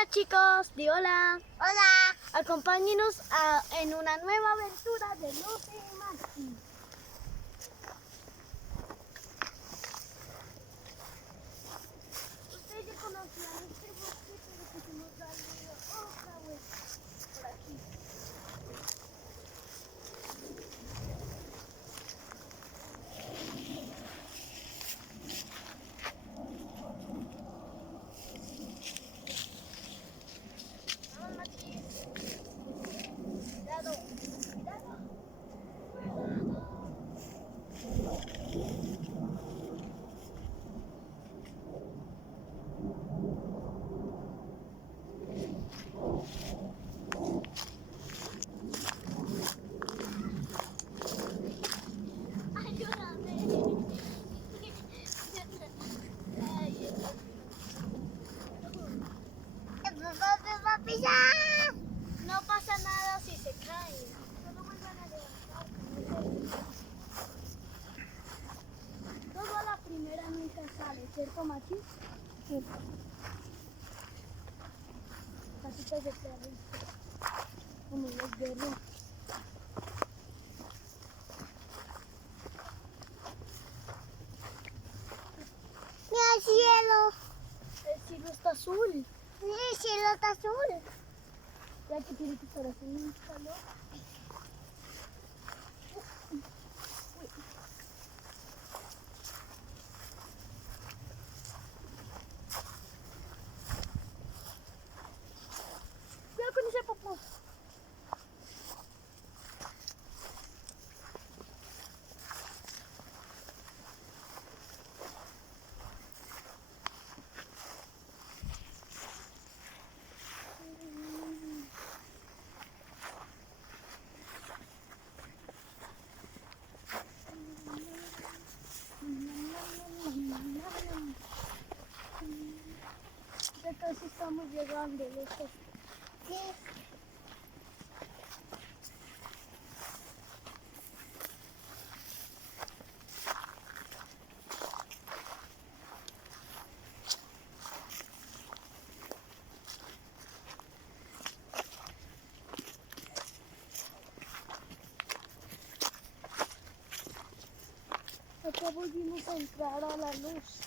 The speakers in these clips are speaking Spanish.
Hola chicos, di hola. Hola. Acompáñenos en una nueva aventura de Lucy y Maxi. Ustedes ya conocían este bosque, pero quisimos darle otra vuelta por aquí. Vamos, Maxi. Cuidado, cuidado. Ayúdame. Ay, Papá me va a pisar. no pasa nada si se caen. Solo vuelvan a levantar. Todo a la primera nunca sale, ¿cierto, Maxi? Sí. Casitas de perro. Como los perros. Mira el cielo. El cielo está azul. Mira el cielo está azul. Ya que tiene que estar haciendo un calor. Cuidado con ese popó. Ya casi estamos llegando, lejos. Sí. Acá volvimos a entrar a la luz.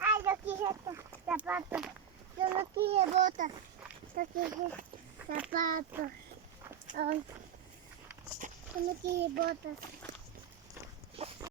Ay, yo quise zapatos. Yo no quise botas. Yo quise zapatos. Ay, yo no quise botas.